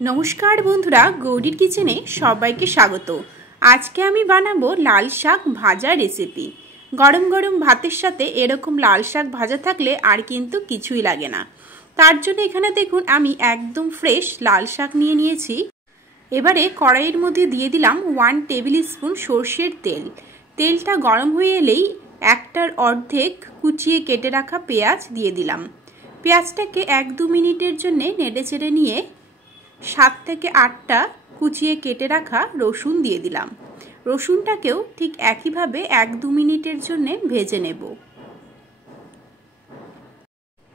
नमस्कार बंधुरा गौरीर किचेने सबाइके स्वागत। आज के आमी बानाबो लाल शाक भाजा रेसिपि। गरम गरम भातेर साथे एरकम लाल शाक भाजा थाकले आर किन्तु किछुई लागे ना। तार जोन्नो एखाने देखुन आमी एकदम फ्रेश लाल शाक निये नियेछि। एबारे कड़ाइयेर मध्य दिये दिलाम 1 टेबिल स्पून सर्षेर तेल। तेलटा गरम हये एलेई एकटार अर्धेक कुचिये केटे राखा पेंयाज दिये दिलाम। पेंयाजटाके 1-2 मिनिटेर जोन्नो नेड़े चेड़े निये 7 থেকে 8টা কুচিয়ে কেটে রাখা রসুন দিয়ে দিলাম। রসুনটাকেও ঠিক একই ভাবে 1-2 মিনিটের জন্য ভেজে নেব।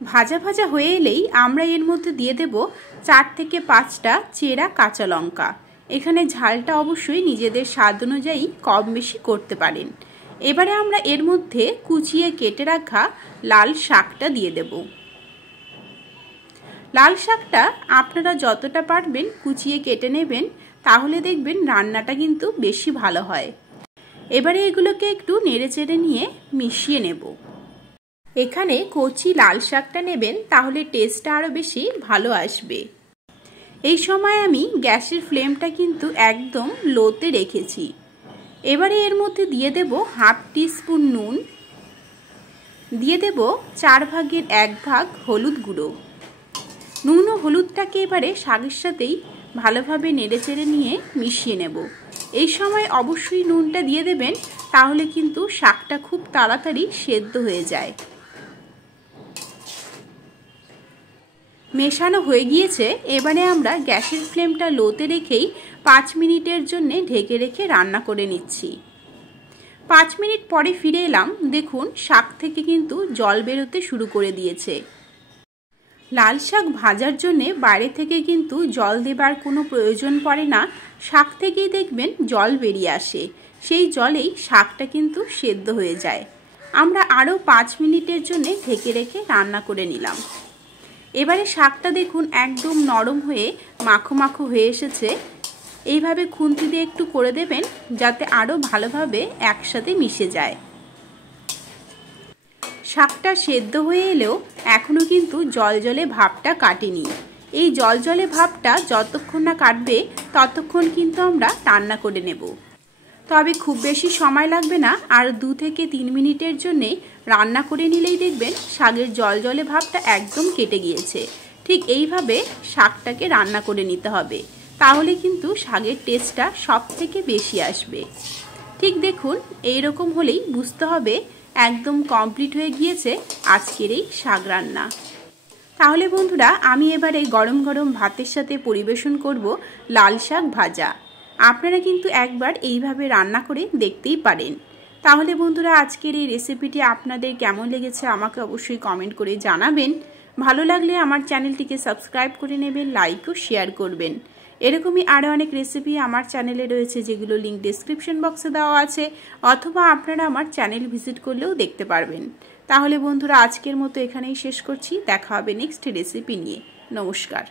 ভাজা ভাজা হয়ে এলেই আমরা এর মধ্যে দিয়ে দেব 4 থেকে 5টা চেরা কাঁচা লঙ্কা। এখানে ঝালটা অবশ্যই নিজেদের স্বাদ অনুযায়ী কম বেশি করতে পারেন। এবারে আমরা এর মধ্যে কুচিয়ে কেটে রাখা লাল শাকটা দিয়ে দেব। लाल शाकटा आपनारा যতটা পারবেন কুচিয়ে কেটে নেবেন, তাহলে দেখবেন রান্নাটা কিন্তু বেশি ভালো হয়। এবারে এগুলোকে একটু নেড়েচেড়ে নিয়ে মিশিয়ে নেব। এখানে কচি লাল শাকটা নেবেন, তাহলে টেস্টটা আরো বেশি ভালো আসবে। এই সময় আমি গ্যাসের ফ্লেমটা কিন্তু একদম লোতে রেখেছি। এবারে এর মধ্যে দিয়ে দেব 1/2 টিস্পুন নুন, দিয়ে দেব 4 ভাগের 1 ভাগ হলুদ গুঁড়ো। নুন ও হলুদটাকে এবারে শাকের সাথেই ভালোভাবে নেড়েচেড়ে নিয়ে মিশিয়ে নেব। এই সময় অবশ্যই নুনটা দিয়ে দেবেন, তাহলে কিন্তু শাকটা খুব তাড়াতাড়ি সেদ্ধ হয়ে যায়। মেশানো হয়ে গিয়েছে। এবারে আমরা গ্যাসের ফ্লেমটা লোতে রেখেই 5 মিনিটের জন্য ঢেকে রেখে রান্না করে নিচ্ছি। 5 মিনিট পরে ফিরে এলাম। দেখুন শাক থেকে কিন্তু জল বেরোতে শুরু করে দিয়েছে। লাল শাক ভাজার জন্য বাইরে থেকে কিন্তু জল দেবার কোনো প্রয়োজন পড়ে না। শাক থেকেই দেখবেন জল বেরিয়ে আসে, সেই জলেই শাকটা কিন্তু সেদ্ধ হয়ে যায়। আমরা আরও 5 মিনিটের জন্য ঢেকে রেখে রান্না করে নিলাম। এবারে শাকটা দেখুন একদম নরম হয়ে মাখো মাখো হয়ে এসেছে। এইভাবে খুন্তি দিয়ে একটু করে দেবেন, যাতে আরও ভালোভাবে একসাথে মিশে যায়। শাকটা সেদ্ধ হয়ে এলেও এখনো কিন্তু জলজলে ভাবটা কাটেনি। এই জলজলে ভাবটা যতক্ষণ না কাটবে ততক্ষণ কিন্তু আমরা রান্না করে নেব। তবে খুব বেশি সময় লাগবে না, আর 2 থেকে 3 মিনিটের জন্যে রান্না করে নিলেই দেখবেন শাকের জলজলে ভাবটা একদম কেটে গিয়েছে। ঠিক এইভাবে শাকটাকে রান্না করে নিতে হবে, তাহলে কিন্তু শাকের টেস্টটা সব থেকে বেশি আসবে। ঠিক দেখুন এইরকম হলেই বুঝতে হবে একদম কমপ্লিট হয়ে গিয়েছে আজকের এই শাক রান্না। তাহলে বন্ধুরা আমি এবারে গরম গরম ভাতের সাথে পরিবেশন করব লাল শাক ভাজা। আপনারা কিন্তু একবার এইভাবে রান্না করে দেখতেই পারেন। তাহলে বন্ধুরা আজকের এই রেসিপিটি আপনাদের কেমন লেগেছে আমাকে অবশ্যই কমেন্ট করে জানাবেন। ভালো লাগলে আমার চ্যানেলটিকে সাবস্ক্রাইব করে নেবেন, লাইক ও শেয়ার করবেন। এরকমই আরও অনেক রেসিপি আমার চ্যানেলে রয়েছে, যেগুলো লিঙ্ক ডেসক্রিপশন বক্সে দেওয়া আছে, অথবা আপনারা আমার চ্যানেল ভিজিট করলেও দেখতে পারবেন। তাহলে বন্ধুরা আজকের মতো এখানেই শেষ করছি। দেখা হবে নেক্সট রেসিপি নিয়ে। নমস্কার।